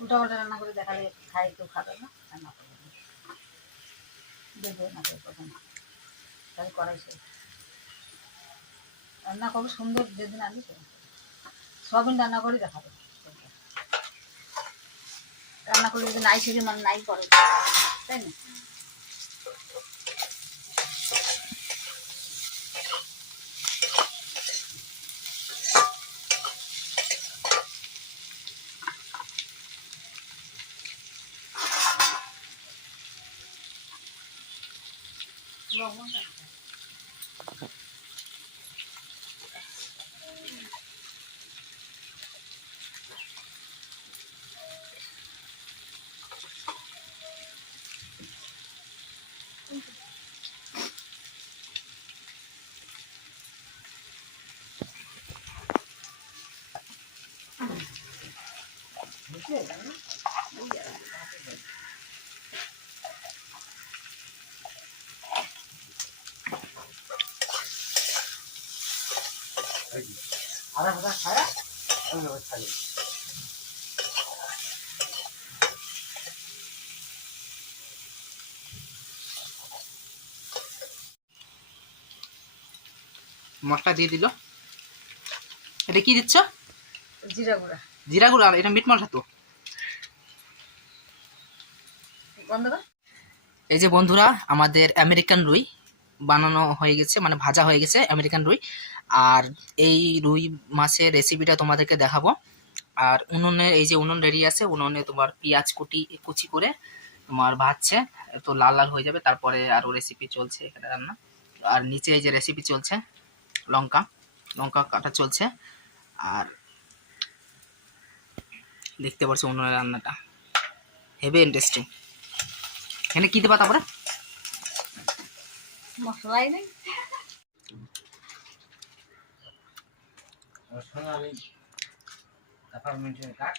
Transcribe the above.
উল্টা পাল্টা রান্না করে দেখালে খাই, কেউ খাবে না, রান্না করবে দেবে না, কথা না, তাহলে করাই সে রান্না করবো সুন্দর। যেদিন আনবে সবিন রান্না করে দেখাবে। রান্না করে যদি নাই সেদিন মানে নাই করে, তাই না? আধা ভাজা খায় খাই। মশলা দিয়ে দিল। এটা কি দিচ্ছ? জিরা গুঁড়া। জিরা গুঁড়া? এটা মিট মশলা তো। এই যে বন্ধুরা, আমাদের আমেরিকান রুই বানানো হয়ে গেছে, মানে ভাজা হয়ে গেছে আমেরিকান রুই। আর এই রুই মাছের রেসিপিটা তোমাদেরকে দেখাবো। আর উনুনে, এই যে উনুন রেডি আছে, উনুনে তোমার পেঁয়াজ কুচি করে তোমার ভাজছে, তো লাল লাল হয়ে যাবে, তারপরে আরো রেসিপি চলছে এখানে রান্না। আর নিচে এই যে রেসিপি চলছে, লঙ্কা কাটা চলছে। আর দেখতে পাচ্ছ উনুনের রান্নাটা হেভি ইন্টারেস্টিং। এখানে কি দেবা তারপরে? মশলাই নেই। সোনালি অ্যাপার্টমেন্টের কাঠ